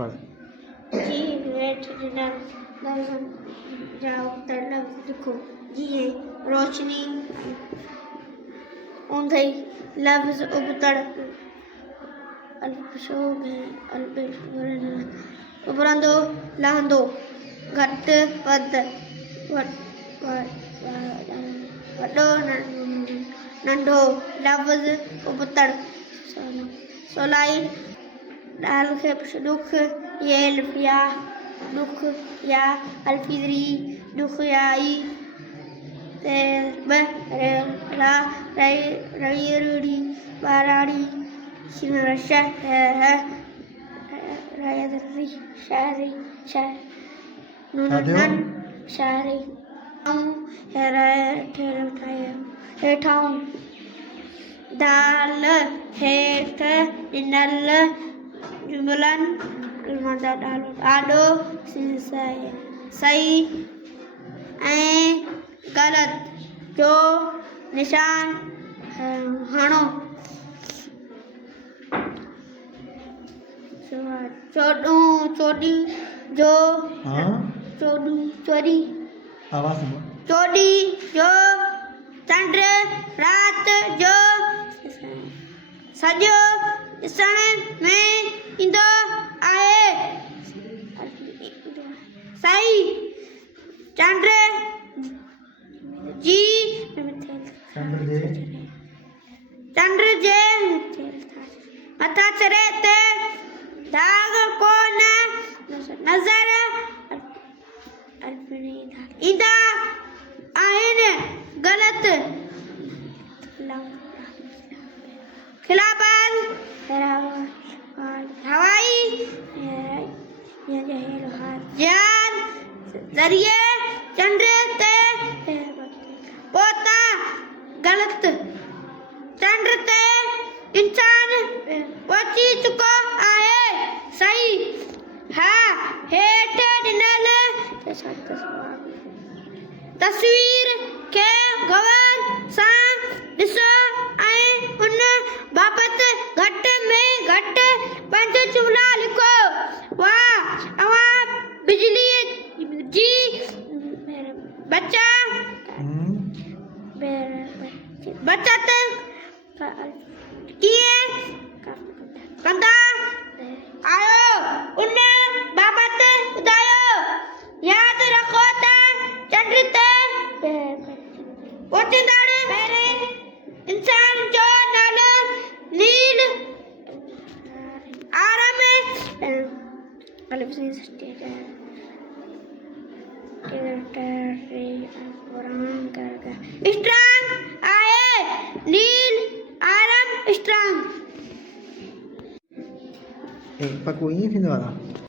पढ़। जी वेट दर्शन जाओ तरलब लिखो जी है रोशनी ऊंधई लफ्ज उबतड़ अल्पशोभ है उबरंदो लहंदो घट वध वडो नंढो लफ्ज उबतड़ सोलाई डाल खे दुख ये या दुख या अल्फिदरी दुख याई ते रा रईरुड़ी बाराड़ी शिमरशा है रायदरी शारी शार नूनन शारी हम हेठाऊं दाल हेठ इनल जुमलन अलमदा डालो आडो सही ऐं गलत जो निशान हणो चोडी जो चोरी आवाज में चोडी जो चंड रात जो सजो ॾिसण में ईंदो आहे सही चंड जी चंड जे मथा चढ़े ते दाग को न नज़र ईंदा आहिनि गलत खिलाफत हवाई जान जरिए चंड ते पोता गलत चंड ते इंसान पहुंची चुको आहे सही हा हेठ ॾिनल तस्वीर खे गौर सां ॾिसो ऐं उन बाबति घटि में घटि 5 जुमला लिखो वाह अवां बिजली जी बचत कीअं कंदा आहियो उन बाबति ॿुधायो यादि रखो त चंड ते पहुचंदड़ पहिरें इंसान जो नालो नील आरम स्ट्रांग आहे नील आरम स्ट्रांग पको ईअं थींदो आहे।